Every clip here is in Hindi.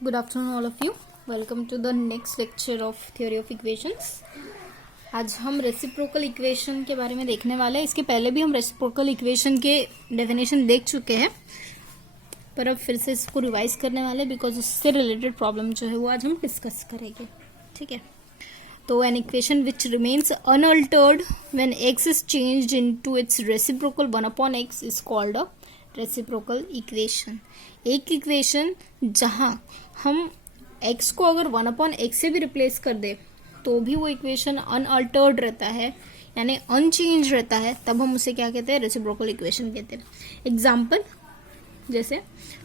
Good afternoon all of you. Welcome to the next lecture of theory of equations. आज हम रेसिप्रोकल इक्वेशन के बारे में देखने वाले हैं. इसके पहले भी हम रेसिप्रोकल इक्वेशन के डेफिनेशन देख चुके हैं, पर अब फिर से इसको रिवाइज करने वाले बिकॉज उससे रिलेटेड प्रॉब्लम जो है वो आज हम डिस्कस करेंगे. ठीक है, तो an equation which remains unaltered when x is changed into its reciprocal 1/x is called a reciprocal equation. एक इक्वेशन जहां हम x को अगर 1/x से भी रिप्लेस कर दे तो भी वो इक्वेशन अनअल्टर्ड रहता है, यानी अनचेंज रहता है, तब हम उसे क्या कहते हैं? रेसिप्रोकल इक्वेशन कहते हैं. एग्जाम्पल जैसे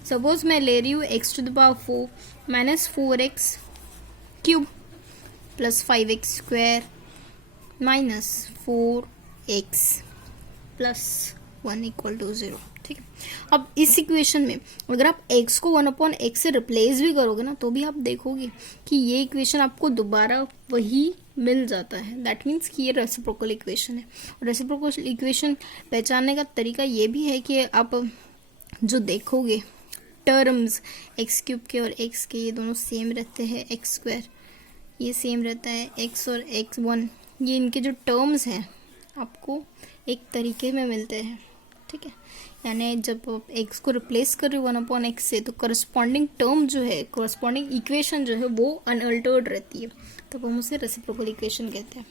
सपोज मैं ले रही हूँ x⁴ minus 4x cube plus 5x square minus 4x plus 1 equal to 0. ठीक है, अब इस इक्वेशन में अगर आप x को 1/x से रिप्लेस भी करोगे ना तो भी आप देखोगे कि ये इक्वेशन आपको दोबारा वही मिल जाता है. दैट मीन्स कि ये रेसिप्रोकल इक्वेशन है. और रेसिप्रोकल इक्वेशन पहचानने का तरीका ये भी है कि आप जो देखोगे टर्म्स x³ के और x के ये दोनों सेम रहते हैं, x² ये सेम रहता है, x और x1 ये इनके जो टर्म्स हैं आपको एक तरीके में मिलते हैं. ठीक है, यानी जब आप x को रिप्लेस कर रहे हो 1/x से तो करस्पॉन्डिंग टर्म जो है, करस्पॉन्डिंग इक्वेशन जो है वो अनअल्टर्ड रहती है, तब हम उसे रेसिप्रोकल इक्वेशन कहते हैं.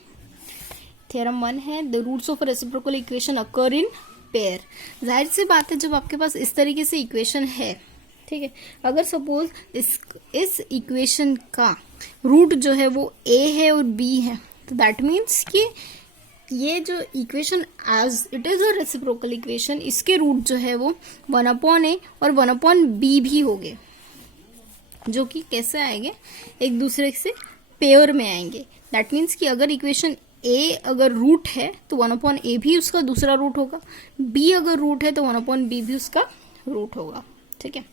थ्योरम 1 है the roots of reciprocal equation occur in pair. जाहिर सी बात है जब आपके पास इस तरीके से इक्वेशन है, ठीक है, अगर सपोज इस इक्वेशन का रूट जो है वो a है और b है तो दैट मीन्स कि ये जो equation as it is a reciprocal equation, इसके रूट जो है वो 1/a और 1/b भी होंगे, जो कि कैसे आएंगे? एक दूसरे से पेयर में आएंगे. दैट मीन्स कि अगर इक्वेशन a अगर रूट है तो 1/a भी उसका दूसरा रूट होगा, b अगर रूट है तो 1/b भी उसका रूट होगा. ठीक है,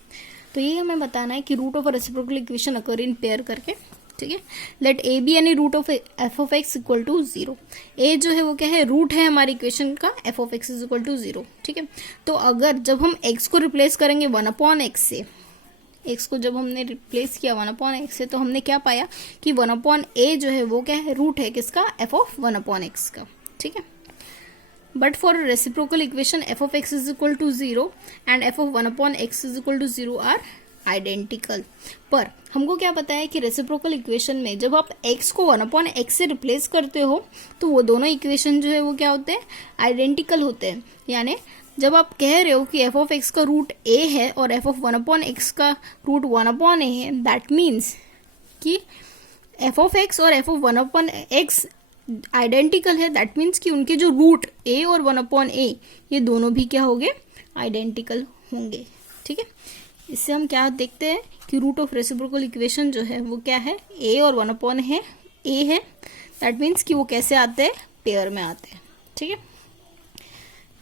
तो ये हमें बताना है कि root of a reciprocal equation occur in pair करके. ठीक है, let a be any root of f(x) equal to 0. a जो है वो क्या है? रूट है हमारी इक्वेशन का f(x) इज इक्वल टू 0. ठीक है, तो अगर जब हम x को रिप्लेस करेंगे 1/x से, x को जब हमने रिप्लेस किया 1/x से तो हमने क्या पाया कि 1/a जो है वो क्या है? रूट है किसका? f(1/x) का. ठीक है, but for reciprocal equation f(x) is equal to 0 and f(1/x) is equal to 0 are identical. पर हमको क्या पता है कि रेसिप्रोकल इक्वेशन में जब आप x को 1/x से रिप्लेस करते हो तो वो दोनों इक्वेशन जो है वो क्या होते हैं? आइडेंटिकल होते हैं. यानी जब आप कह रहे हो कि f(x) का रूट a है और f(1/x) का रूट 1/a है, दैट मीन्स कि f(x) और f(1/x) आइडेंटिकल है. दैट मीन्स कि उनके जो रूट a और 1/a ये दोनों भी क्या होंगे? आइडेंटिकल होंगे. ठीक है, इससे हम क्या देखते हैं कि रूट ऑफ रेसिप्रोकल इक्वेशन जो है वो क्या है? a और 1/a है. दैट मीन्स कि वो कैसे आते हैं? पेयर में आते हैं. ठीक है,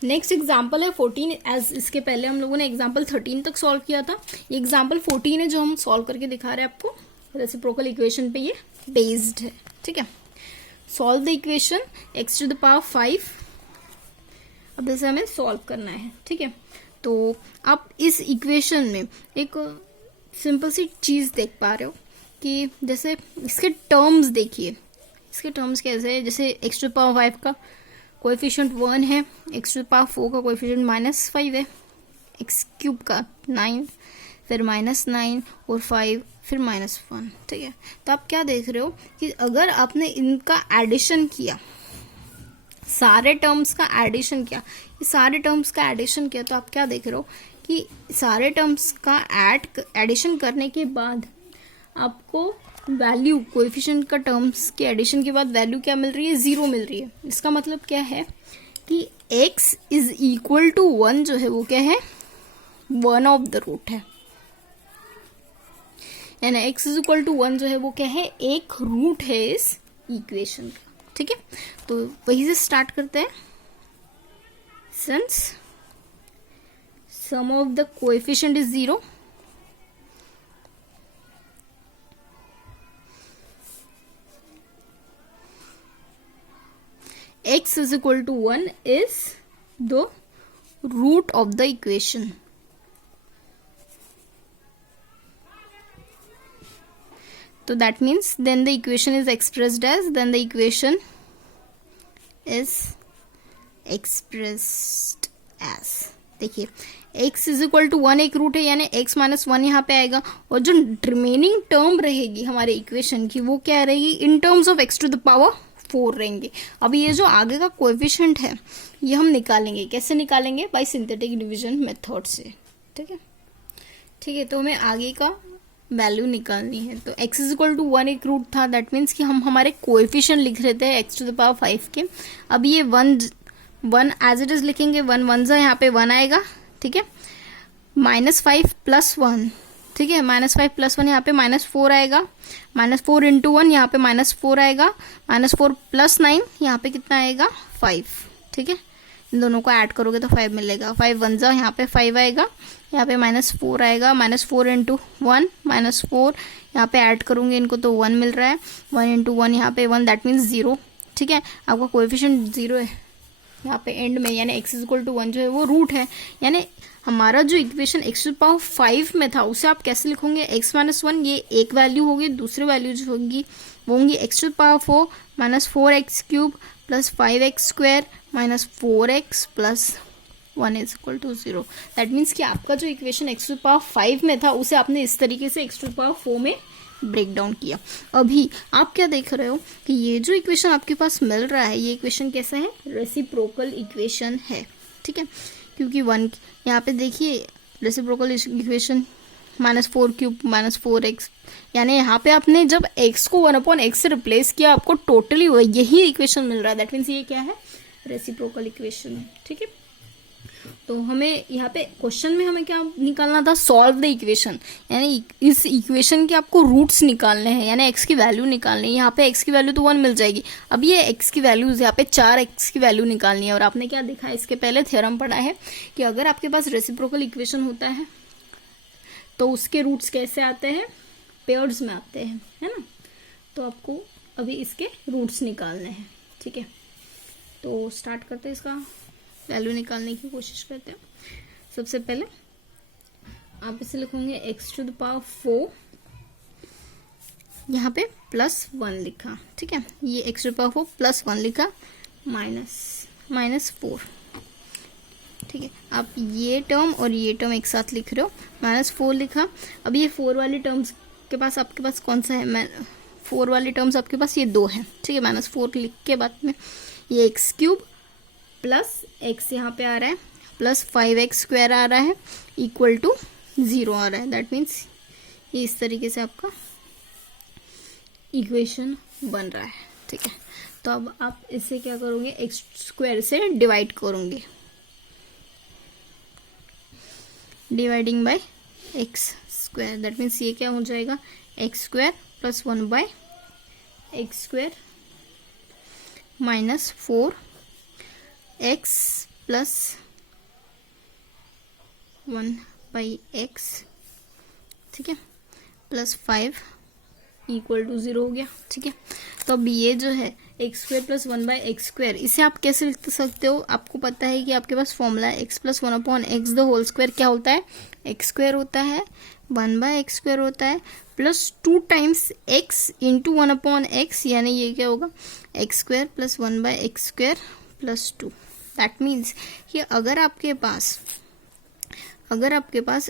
नेक्स्ट एग्जाम्पल है 14. एज इसके पहले हम लोगों ने एग्जाम्पल 13 तक सॉल्व किया था. ये एग्जाम्पल 14 है जो हम सॉल्व करके दिखा रहे हैं आपको. रेसिप्रोकल इक्वेशन पे ये बेस्ड है. ठीक है, सॉल्व द इक्वेशन x⁵. अब इसे हमें सॉल्व करना है. ठीक है, तो आप इस इक्वेशन में एक सिंपल सी चीज देख पा रहे हो कि जैसे इसके टर्म्स देखिए. इसके टर्म्स कैसे है? जैसे x⁵ का कोएफिशिएंट 1 है, x⁴ का कोएफिशिएंट -5 है, x³ का 9, फिर -9 और 5 फिर -1. ठीक है, तो आप क्या देख रहे हो कि अगर आपने इनका एडिशन किया, सारे टर्म्स का एडिशन किया, ये सारे टर्म्स का एडिशन किया, तो आप क्या देख रहे हो कि सारे टर्म्स का एडिशन करने के बाद आपको वैल्यू, कोएफिशिएंट का टर्म्स के एडिशन के बाद वैल्यू क्या मिल रही है? 0 मिल रही है. इसका मतलब क्या है कि x इज इक्वल टू 1 जो है वो क्या है? 1 ऑफ द रूट है. यानी x इज इक्वल टू 1 जो है वो क्या है? एक रूट है इस इक्वेशन का. ठीक है, तो वही से स्टार्ट करते हैं. Since sum of the coefficient is 0, x is equal to 1 is the root of the equation. तो that means then the equation is expressed as, then the equation is expressed as, देखिए x इज इक्वल टू 1 एक रूट है, यानी x माइनस 1 यहाँ पे आएगा, और जो रिमेनिंग टर्म रहेगी हमारे इक्वेशन की वो क्या रहेगी, in terms of x to the power 4 रहेंगे। अब ये जो आगे का कोएफिशिएंट है ये हम निकालेंगे, कैसे निकालेंगे, बाय सिंथेटिक डिवीजन मेथड से, ठीक है। ठीक है, तो हमें आगे का वैल्यू निकालनी है। तो x इज इक्वल टू 1 एक रूट था, दैट मीन्स कि हम हमारे कोएफिशिएंट लिख रहे थे x टू द पावर 5 के। अब ये 1 एज इट इज लिखेंगे, 1 1 जा यहाँ पे 1 आएगा, ठीक है, -5 + 1, ठीक है, -5 + 1 यहाँ पे -4 आएगा, -4 × 1 यहाँ पे -4 आएगा, -4 + 9 यहाँ पे कितना आएगा 5, ठीक है, इन दोनों को ऐड करोगे तो 5 मिलेगा, 5 1 जा यहाँ पे 5 आएगा, यहाँ पे -4 आएगा, -4 × 1 -4 यहाँ पे ऐड करूँगी इनको तो 1 मिल रहा है, 1 × 1 यहाँ पे 1, दैट मीन्स 0, ठीक है, आपका कोएफिशिएंट 0 है यहाँ पे एंड में, यानी x इज इक्वल टू 1 जो है वो रूट है, यानी हमारा जो इक्वेशन x टू पावर 5 में था उसे आप कैसे लिखोगे, x माइनस 1, ये एक वैल्यू होगी, दूसरी वैल्यू जो होगी वो होंगी x to power 4 -4x³ + 5x² -4x + 1 is equal to 0। That means कि आपका जो इक्वेशन x टू पावर 5 में था उसे आपने इस तरीके से x टू पावर 4 में ब्रेक डाउन किया। अभी आप क्या देख रहे हो कि ये जो इक्वेशन आपके पास मिल रहा है ये इक्वेशन कैसा है, रेसिप्रोकल इक्वेशन है, ठीक है, क्योंकि 1 यहाँ पे देखिए रेसिप्रोकल इक्वेशन -4³ -4x, यानी यहाँ पे आपने जब x को 1/x से रिप्लेस किया आपको टोटली यही इक्वेशन मिल रहा है, दैट मीन्स ये क्या है, रेसिप्रोकल इक्वेशन है, ठीक है। तो हमें यहाँ पे क्वेश्चन में हमें क्या निकालना था, सॉल्व द इक्वेशन, यानी इस इक्वेशन के आपको रूट्स निकालने हैं, यानी x की वैल्यू निकालनी है। यहाँ पे x की वैल्यू तो 1 मिल जाएगी, अब ये x की वैल्यूज यहाँ पे 4x की वैल्यू निकालनी है। और आपने क्या देखा है, इसके पहले थ्योरम पढ़ा है कि अगर आपके पास रेसिप्रोकल इक्वेशन होता है तो उसके रूट्स कैसे आते हैं, पेयर्स में आते हैं, है ना। तो आपको अभी इसके रूट्स निकालने हैं, ठीक है। तो स्टार्ट करते हैं, इसका वैल्यू निकालने की कोशिश करते हैं। सबसे पहले आप इसे लिखोगे x टू द पावर 4, यहाँ पे +1 लिखा, ठीक है, ये x टू द पावर 4 +1 लिखा, -4, ठीक है। आप ये टर्म और ये टर्म एक साथ लिख रहे हो, -4 लिखा। अब ये 4 वाली टर्म्स के पास आपके पास कौन सा है, 4 वाली टर्म्स आपके पास ये 2 है, ठीक है। -4 लिख के बाद में ये x³ प्लस x यहाँ पे आ रहा है प्लस 5x² आ रहा है इक्वल टू 0 आ रहा है, दैट मीन्स ये इस तरीके से आपका इक्वेशन बन रहा है, ठीक है। तो अब आप इसे क्या करोगे, x² से डिवाइड करोगे, dividing by x², that means ये क्या हो जाएगा, x² + 1/x² -4 x + 1/x, ठीक है, +5 इक्वल टू 0 हो गया, ठीक है। तो अब ये जो है x² + 1/x², इसे आप कैसे लिख सकते हो, आपको पता है कि आपके पास फॉर्मूला है x + 1/x the whole square क्या होता है, x² होता है, 1/x² होता है, +2 टाइम्स x × 1/x, यानी ये क्या होगा, x² + 1/x² +2। दैट मीन्स कि अगर आपके पास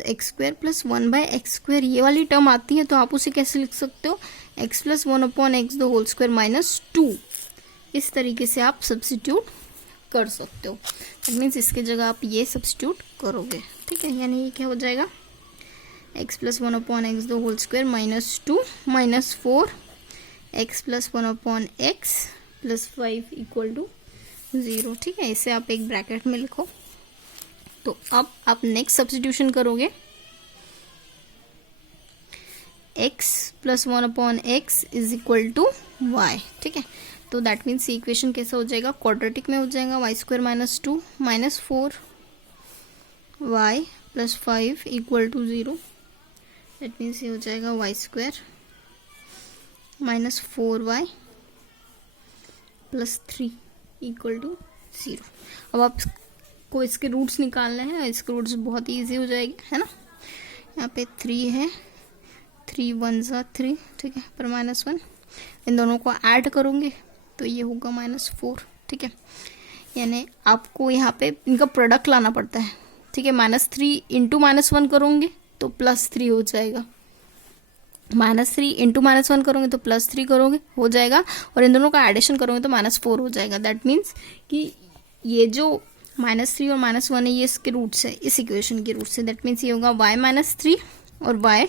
x² + 1/x² ये वाली टर्म आती है तो आप उसे कैसे लिख सकते हो, x + 1/x the whole square -2, इस तरीके से आप सब्स्टिट्यूट कर सकते हो। दैट मीन्स इसके जगह आप ये सब्स्टिट्यूट करोगे, ठीक है, यानी ये क्या हो जाएगा, x + 1/x the whole square -2 -4 x + 1/x +5 equal to 0, ठीक है। इसे आप एक ब्रैकेट में लिखो। तो अब आप नेक्स्ट सब्स्टिट्यूशन करोगे, x + 1/x = y, ठीक है। तो दैट मीन्स इक्वेशन कैसा हो जाएगा, क्वाड्रेटिक में हो जाएगा, y² -2 -4 y + 5 = 0, दैट मीन्स ये हो जाएगा y² -4y + 3 = 0। अब आपको इसके रूट्स निकालने हैं, इसके रूट्स बहुत ही ईजी हो जाएंगे, है ना। यहाँ पे 3 है, 3 1 ज़ा 3, ठीक है, पर -1 इन दोनों को ऐड करोगे तो ये होगा -4, ठीक है। यानी आपको यहाँ पे इनका प्रोडक्ट लाना पड़ता है, ठीक है। -3 इंटू -1 करोगे तो +3 हो जाएगा, -3 इंटू -1 करोगे तो +3 करोगे हो जाएगा, और इन दोनों का एडिशन करोगे तो -4 हो जाएगा। दैट मीन्स कि ये जो -3 और -1 है ये इसके रूट्स है, इस इक्वेशन के रूट्स है। दैट मीन्स ये होगा y -3 और y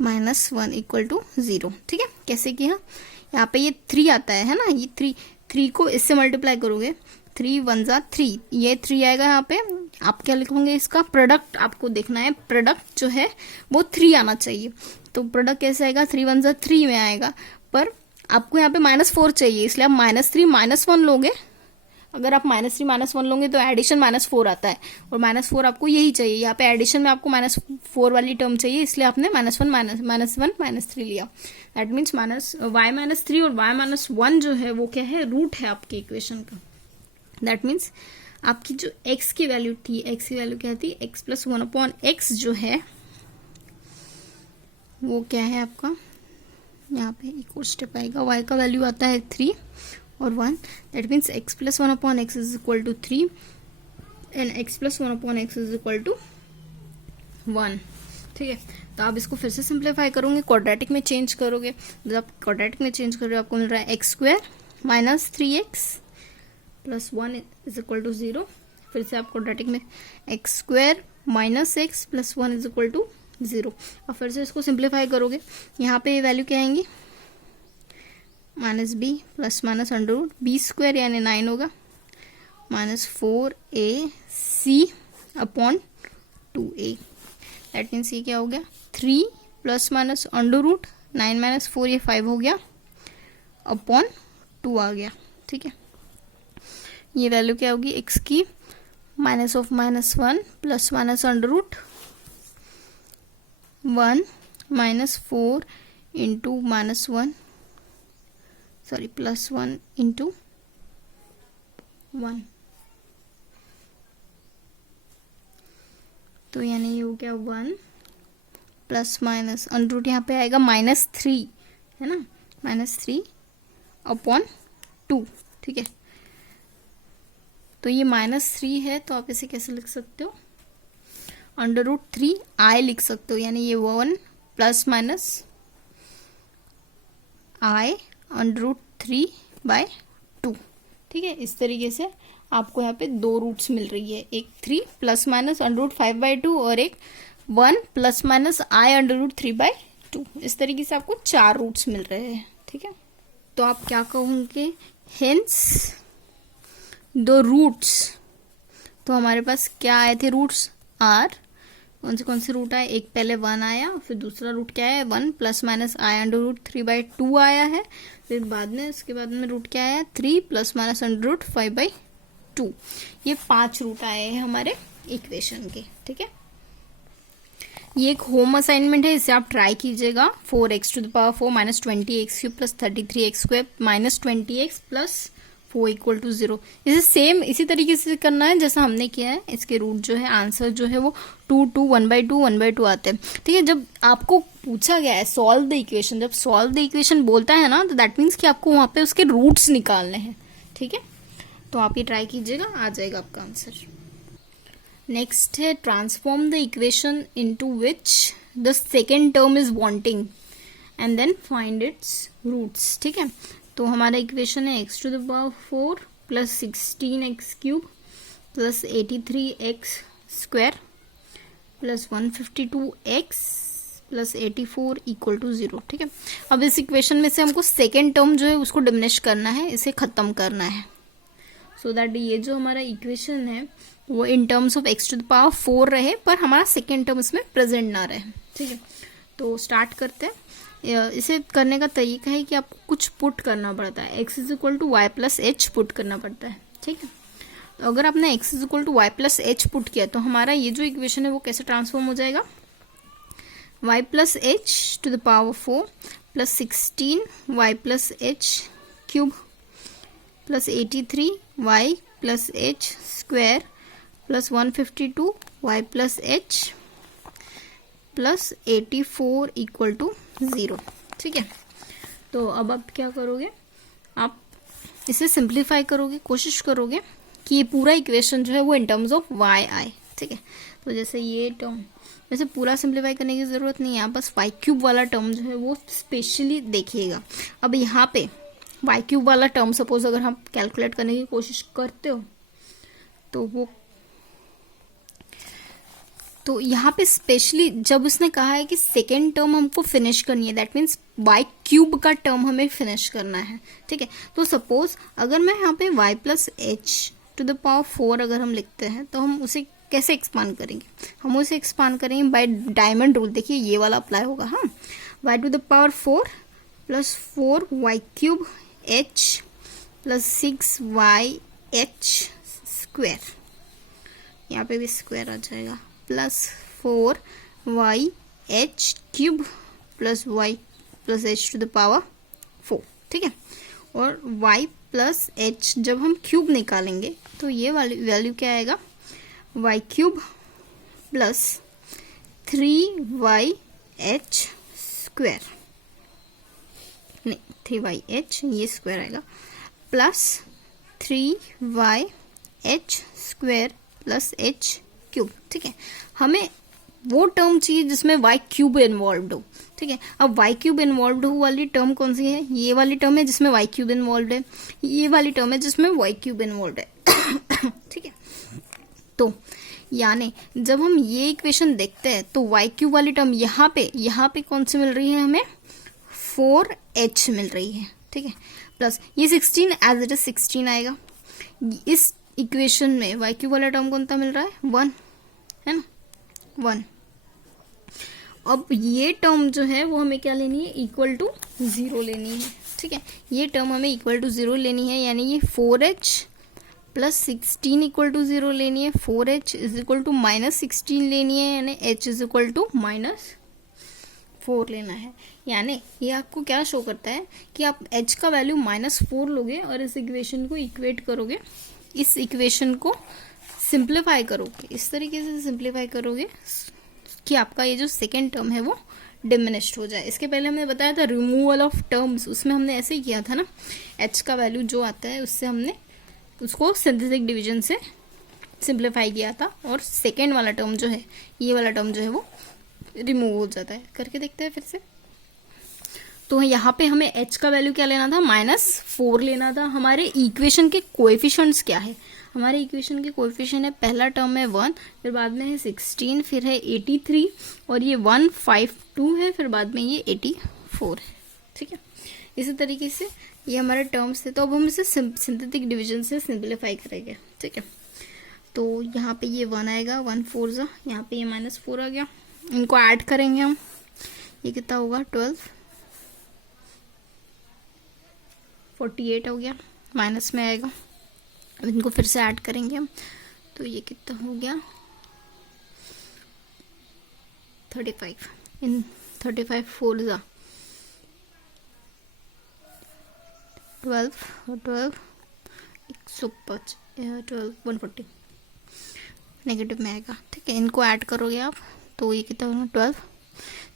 -1 इक्वल टू 0, ठीक है। कैसे किया, यहाँ पे ये 3 आता है ना, ये 3 को इससे मल्टीप्लाई करोगे, 3 1 ज़ा 3, ये 3 आएगा। यहाँ पे आप क्या लिखोगे, इसका प्रोडक्ट आपको देखना है, प्रोडक्ट जो है वो 3 आना चाहिए। तो प्रोडक्ट कैसे आएगा, 3 1 ज़ा 3 में आएगा, पर आपको यहाँ पे -4 चाहिए, इसलिए आप -3 -1 लोगे। अगर आप -3 -1 लोगे तो एडिशन -4 आता है, और -4 आपको यही चाहिए। यहाँ पे एडिशन में आपको -4 वाली टर्म चाहिए, इसलिए आपने -1 -3 लिया। दैट मीन्स y -3 और y -1 जो है वो क्या है, रूट है आपके इक्वेशन का। दैट मीन्स आपकी जो x की वैल्यू थी, x की वैल्यू क्या थी, x + 1/x जो है वो क्या है आपका, यहाँ पे एक और स्टेप आएगा, y का वैल्यू आता है 3 और 1। That means x + 1/x is equal to 3 and x + 1/x is equal to 1, ठीक है। तो आप इसको फिर से सिंप्लीफाई करोगे, क्वाड्रेटिक में चेंज करोगे। जब आप क्वाड्रेटिक में चेंज करोगे आपको मिल रहा है x² - 3x + 1 is equal to 0। फिर से आप क्वाड्रेटिक में x² - x + 1 is equal to 0, और फिर से इसको सिंप्लीफाई करोगे। यहाँ पे ये वैल्यू क्या आएंगी, -b + √, b² यानी 9 होगा, -4ac/2a। दैट मीन्स ये क्या हो गया, 3 + √, 9 - 4 ये 5 हो गया, अपॉन 2 आ गया, ठीक है। ये वैल्यू क्या होगी x की, -1 + -√1 -4 इंटू -1 सॉरी +1 इंटू 1, तो यानी ये हो गया 1 ± √, यहाँ पे आएगा -3 है ना, -3/2, ठीक है। तो ये -3 है, तो आप इसे कैसे लिख सकते हो, √3i लिख सकते हो, यानी ये 1 ± i √3/2, ठीक है। इस तरीके से आपको यहाँ पे 2 रूट्स मिल रही है, एक 3 ± √5/2 और एक 1 ± i √3/2। इस तरीके से आपको 4 रूट्स मिल रहे हैं, ठीक है। तो आप क्या कहोगे, हेंस द रूट्स, तो हमारे पास क्या आए थे रूट्स, आर, कौन से रूट आए, एक पहले 1 आया, फिर दूसरा रूट क्या है 1 ± i √3/2 आया है, फिर बाद में उसके बाद में रूट क्या आया 3 ± √5/2। ये 5 रूट आए हैं हमारे इक्वेशन के, ठीक है। ये एक होम असाइनमेंट है, इसे आप ट्राई कीजिएगा। 4x⁴ -20x³ + 33x² -20x + 4 = 0। इसे सेम इसी तरीके से करना है जैसा हमने किया है। इसके रूट जो है, आंसर जो है वो 2 2 1/2 1/2 आते हैं, ठीक है। जब आपको पूछा गया है सॉल्व द इक्वेशन, जब सॉल्व द इक्वेशन बोलता है ना, तो दैट मीन्स कि आपको वहाँ पे उसके रूट्स निकालने हैं, ठीक है। तो आप ये ट्राई कीजिएगा, आ जाएगा आपका आंसर। नेक्स्ट है transform the equation into which the second term is wanting and then find its roots, ठीक है। तो हमारा इक्वेशन है x⁴ + 16x³ + 83x² + 152x + 84 = 0, ठीक है। अब इस इक्वेशन में से हमको सेकेंड टर्म जो है उसको डिमिनिश करना है, इसे खत्म करना है, सो दैट ये जो हमारा इक्वेशन है वो इन टर्म्स ऑफ x⁴ रहे, पर हमारा सेकेंड टर्म इसमें प्रेजेंट ना रहे, ठीक है। तो स्टार्ट करते हैं। इसे करने का तरीका है कि आपको कुछ पुट करना पड़ता है, x = y + h पुट करना पड़ता है, ठीक है। तो अगर आपने x = y + h पुट किया तो हमारा ये जो इक्वेशन है वो कैसे ट्रांसफॉर्म हो जाएगा, y + h⁴ + 16y + h³ + 83y + h² + 152y + h plus 84 equal to 0। ठीक है, तो अब आप क्या करोगे, आप इसे सिंप्लीफाई करोगे, कोशिश करोगे कि ये पूरा इक्वेशन जो है वो इन टर्म्स ऑफ वाई आए। ठीक है, तो जैसे ये टर्म, वैसे पूरा सिंप्लीफाई करने की ज़रूरत नहीं है, आप बस वाई क्यूब वाला टर्म जो है वो स्पेशली देखिएगा। अब यहाँ पे वाई क्यूब वाला टर्म सपोज अगर हम कैलकुलेट करने की कोशिश करते हो तो यहाँ पे स्पेशली जब उसने कहा है कि सेकेंड टर्म हमको फिनिश करनी है, दैट मीन्स वाई क्यूब का टर्म हमें फिनिश करना है। ठीक है, तो सपोज अगर मैं यहाँ पे y plus H two the power 4 अगर हम लिखते हैं तो हम उसे कैसे एक्सपांड करेंगे, हम उसे एक्सपांड करेंगे बाय डायमंड रूल। देखिए ये वाला अप्लाई होगा, हाँ, y to the power 4 plus 4y cube h plus 6y h square, यहाँ पे भी स्क्वायर आ जाएगा, plus 4y h cube plus y plus h to the power 4। ठीक है, और y प्लस h जब हम क्यूब निकालेंगे तो ये वाली वैल्यू क्या आएगा, y cube plus 3y h square, नहीं 3y h ये स्क्वायर आएगा, plus 3y h square plus h cube. ठीक है, हमें वो टर्म चाहिए जिसमें y क्यूब इन्वॉल्व हो। ठीक है, अब y क्यूब इन्वॉल्व हो वाली टर्म कौन सी है, ये वाली टर्म है जिसमें y क्यूब इन्वॉल्व है, ये वाली टर्म है जिसमें y क्यूब इन्वॉल्व है। ठीक है, तो यानी जब हम ये इक्वेशन देखते हैं तो y क्यूब वाली टर्म यहाँ पे कौन सी मिल रही है हमें, 4h मिल रही है। ठीक है, प्लस ये 16 एज इट इज 16 आएगा। इस इक्वेशन में y क्यूब वाला टर्म कौन सा मिल रहा है, 1 है ना, 1। अब ये टर्म जो है वो हमें क्या लेनी है, इक्वल टू 0 लेनी है। ठीक है, ये टर्म हमें इक्वल टू 0 लेनी है, यानी ये 4h प्लस 16 इक्वल टू 0 लेनी है, 4h is equal to minus 16 लेनी है, यानी h is equal to minus 4 लेना है। यानी ये आपको क्या शो करता है कि आप h का वैल्यू -4 लोगे और इस इक्वेशन को इक्वेट करोगे, इस इक्वेशन को सिंप्लीफाई करोगे, इस तरीके से सिंप्लीफाई करोगे कि आपका ये जो सेकेंड टर्म है वो डिमिनिश्ड हो जाए। इसके पहले हमने बताया था रिमूवल ऑफ टर्म्स, उसमें हमने ऐसे ही किया था ना, h का वैल्यू जो आता है उससे हमने उसको सिंथेटिक डिवीजन से सिंप्लीफाई किया था, और सेकेंड वाला टर्म जो है, ये वाला टर्म जो है वो रिमूव हो जाता है। करके देखते हैं फिर से। तो यहाँ पे हमें h का वैल्यू क्या लेना था, -4 लेना था। हमारे इक्वेशन के कोएफिशिएंट्स क्या है, हमारे इक्वेशन के कोएफिशिएंट है, पहला टर्म है 1, फिर बाद में है 16, फिर है 83 और ये 152 है, फिर बाद में ये 84 है। ठीक है, इसी तरीके से ये हमारे टर्म्स थे। तो अब हम इसे सिंथेटिक डिवीजन से सिंप्लीफाई करेंगे। ठीक है, तो यहाँ पे ये 1 आएगा, 1 4 जा, यहाँ पे ये -4 आ गया, इनको ऐड करेंगे हम, ये कितना होगा 12, 48 हो गया, माइनस में आएगा। अब इनको फिर से ऐड करेंगे हम, तो ये कितना हो गया 35, इन 35 4 जा 12 और 12 105 12 140 नेगेटिव में आएगा। ठीक है, इनको ऐड करोगे आप तो ये कितना होगा 12।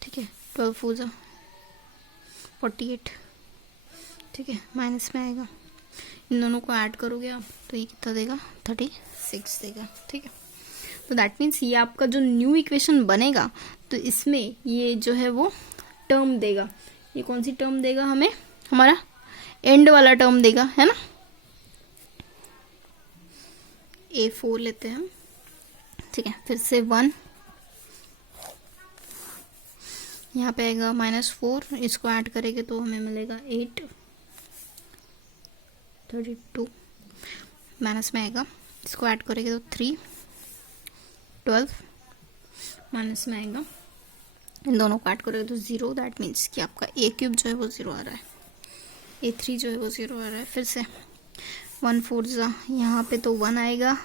ठीक है, 12 4 जा 48। ठीक है, माइनस में आएगा, इन दोनों को ऐड करोगे आप तो ये कितना देगा 36 देगा। ठीक है, तो दैट मीन्स ये आपका जो न्यू इक्वेशन बनेगा तो इसमें ये जो है वो टर्म देगा। ये कौन सी टर्म देगा हमें, हमारा एंड वाला टर्म देगा, है ना। A4 लेते हैं हम। ठीक है, फिर से 1, यहाँ पे आएगा -4, इसको ऐड करेंगे तो हमें मिलेगा 8 32, माइनस में आएगा, इसको ऐड करेंगे तो 3 12, माइनस में आएगा, इन दोनों को ऐड करोगे तो 0। दैट मीन्स कि आपका a क्यूब जो है वो 0 आ रहा है, A3 जो है वो 0 आ रहा है। फिर से 1 4 जा, यहाँ पे तो 1 आएगा,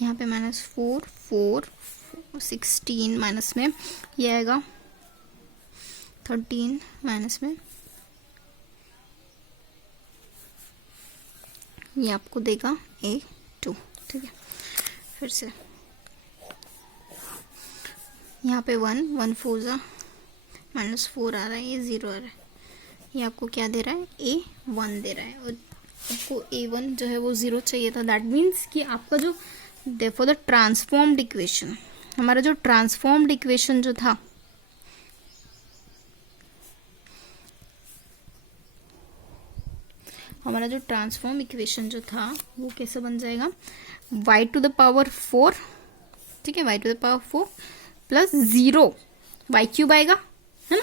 यहाँ पे -4 4 16 माइनस में ये आएगा 13, माइनस में ये आपको देगा A2। ठीक है, फिर से यहाँ पे 1 4 जा -4 आ रहा है, ये 0 आ रहा है। ये आपको क्या दे रहा है, A1 दे रहा है, और आपको A1 जो है वो 0 चाहिए था। दैट मीन्स कि आपका जो फॉर द ट्रांसफॉर्म्ड इक्वेशन, हमारा जो ट्रांसफॉर्म्ड इक्वेशन जो था, हमारा जो ट्रांसफॉर्म इक्वेशन जो था वो कैसे बन जाएगा, y⁴, ठीक है, y⁴ प्लस 0 y³ आएगा, है ना,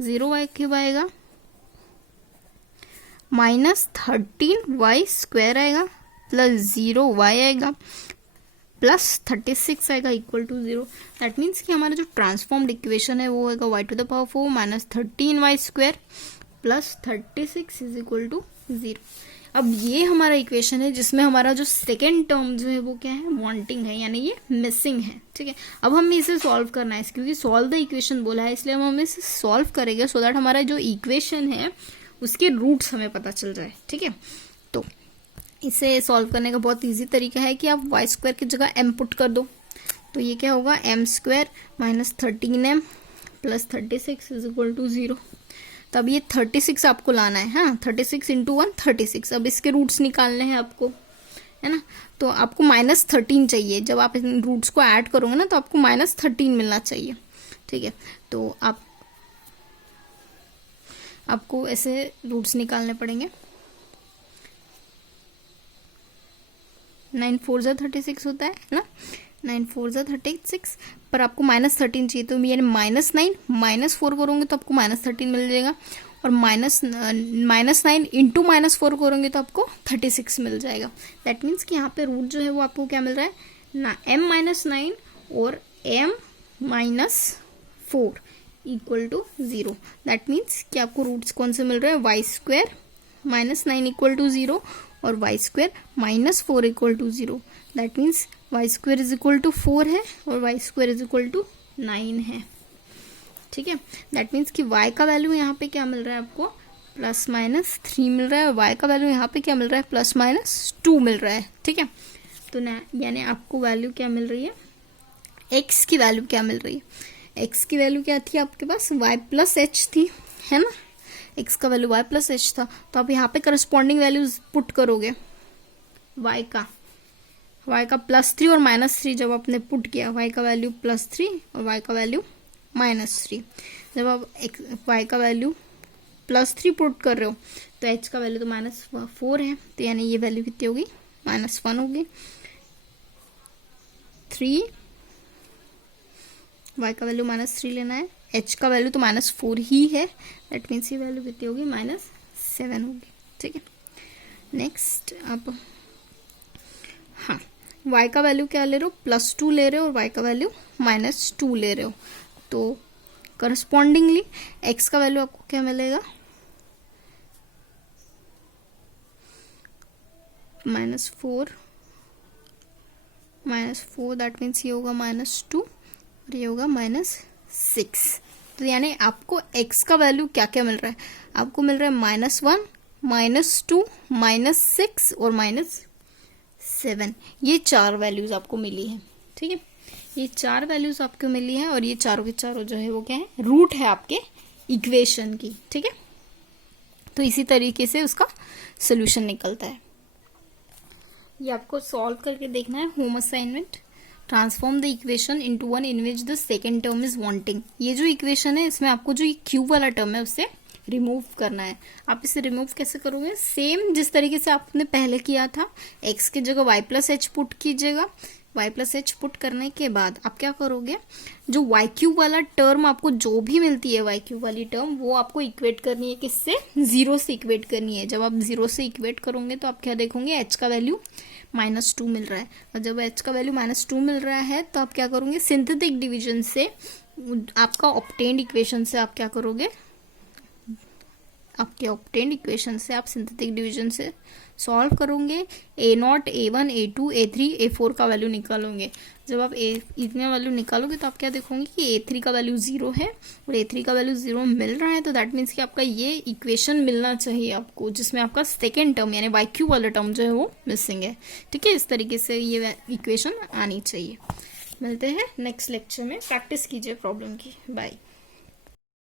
0 y³ आएगा, -13y² आएगा, प्लस 0y आएगा, प्लस 36 आएगा, इक्वल टू 0। दैट मीन्स कि हमारा जो ट्रांसफॉर्म्ड इक्वेशन है वो होगा y⁴ -13y² plus 36 is equal to 0। अब ये हमारा इक्वेशन है जिसमें हमारा जो सेकेंड टर्म जो है वो क्या है, वांटिंग है, यानी ये मिसिंग है, ठीक है। अब हमें इसे सॉल्व करना है, क्योंकि सॉल्व द इक्वेशन बोला है, इसलिए हम इसे सॉल्व करेंगे सो दैट हमारा जो इक्वेशन है उसके रूट्स हमें पता चल जाए, ठीक है। तो इसे सॉल्व करने का बहुत ईजी तरीका है कि आप y² की जगह m पुट कर दो, तो ये क्या होगा, m² -13m plus 36 is equal to 0। तब ये 36 आपको लाना है, हाँ, 36 इंटू 1 36। अब इसके रूट्स निकालने हैं आपको, है ना, तो आपको -13 चाहिए। जब आप इन रूट्स को ऐड करोगे ना तो आपको -13 मिलना चाहिए, ठीक है। तो आपको ऐसे रूट्स निकालने पड़ेंगे। 9 4 जा 36 होता है ना, 9 4 जा 36, पर आपको -13 चाहिए, तो यानी -9 -4 करोगे तो आपको -13 मिल जाएगा, और -9 इंटू -4 करोगे तो आपको 36 मिल जाएगा। दैट मीन्स कि यहाँ पे रूट जो है वो आपको क्या मिल रहा है ना, m-9 और m-4 equal to 0। That means कि आपको रूट्स कौन से मिल रहे हैं, y² -9 इक्वल टू 0 और y² -4 equal to 0। That means y² is equal to 4 है और y² इज इक्वल टू 9 है, ठीक है। दैट मीन्स कि y का वैल्यू यहाँ पे क्या मिल रहा है आपको, +-3 मिल रहा है, और y का वैल्यू यहाँ पे क्या मिल रहा है, +-2 मिल रहा है, ठीक है। तो ना यानी आपको वैल्यू क्या मिल रही है, x की वैल्यू क्या मिल रही है, x की वैल्यू क्या थी आपके पास, y+h थी, है ना, x का वैल्यू y+h था। तो आप यहाँ पे करस्पॉन्डिंग वैल्यूज पुट करोगे, y का +3 और -3 जब आपने पुट किया, y का वैल्यू +3 और y का वैल्यू -3, जब आप y का वैल्यू +3 पुट कर रहे हो तो h का वैल्यू तो -4 है, तो यानी ये वैल्यू कितनी होगी, -1 होगी। 3 y का वैल्यू -3 लेना है, h का वैल्यू तो -4 ही है, दैट मीन्स ये वैल्यू कितनी होगी, -7 होगी, ठीक है। नेक्स्ट आप, हाँ, y का वैल्यू क्या ले रहे हो, +2 ले रहे हो, और y का वैल्यू -2 ले रहे हो, तो करस्पॉन्डिंगली x का वैल्यू आपको क्या मिलेगा, -4, दैट मीन्स ये होगा -2 और ये होगा -6। तो यानी आपको x का वैल्यू क्या क्या मिल रहा है, आपको मिल रहा है -1, -2, -6 और -7। ये 4 वैल्यूज आपको मिली है, ठीक है। ये 4 वैल्यूज आपको मिली है, और ये चारों के चारों जो है वो क्या है, रूट है आपके इक्वेशन की, ठीक है। तो इसी तरीके से उसका सोल्यूशन निकलता है। ये आपको सॉल्व करके देखना है, home assignment. Transform the equation into one in which the second term is wanting. ये जो इक्वेशन है इसमें आपको जो ये क्यू वाला टर्म है उससे रिमूव करना है। आप इसे रिमूव कैसे करोगे, सेम जिस तरीके से आपने पहले किया था, x की जगह y+h पुट कीजिएगा। y+h पुट करने के बाद आप क्या करोगे, जो y³ वाला टर्म आपको जो भी मिलती है y³ वाली टर्म, वो आपको इक्वेट करनी है, किससे, 0 से इक्वेट करनी है। जब आप 0 से इक्वेट करोगे तो आप क्या देखोगे, h का वैल्यू -2 मिल रहा है, और जब h का वैल्यू -2 मिल रहा है तो आप क्या करोगे, सिंथेटिक डिवीजन से आपका ऑब्टेन्ड इक्वेशन से आप क्या करोगे, आपके ऑब्टेन्ड इक्वेशन से आप सिंथेटिक डिवीजन से सॉल्व करोगे, a0, a1, a2, a3, a4 का वैल्यू निकालोगे। जब आप इतने वैल्यू निकालोगे तो आप क्या देखोगे कि a3 का वैल्यू 0 है और a3 का वैल्यू 0 मिल रहा है, तो दैट मीन्स कि आपका ये इक्वेशन मिलना चाहिए आपको, जिसमें आपका सेकेंड टर्म यानी y³ वाला टर्म जो है वो मिसिंग है, ठीक है। इस तरीके से ये इक्वेशन आनी चाहिए। मिलते हैं नेक्स्ट लेक्चर में, प्रैक्टिस कीजिए प्रॉब्लम की। बाय।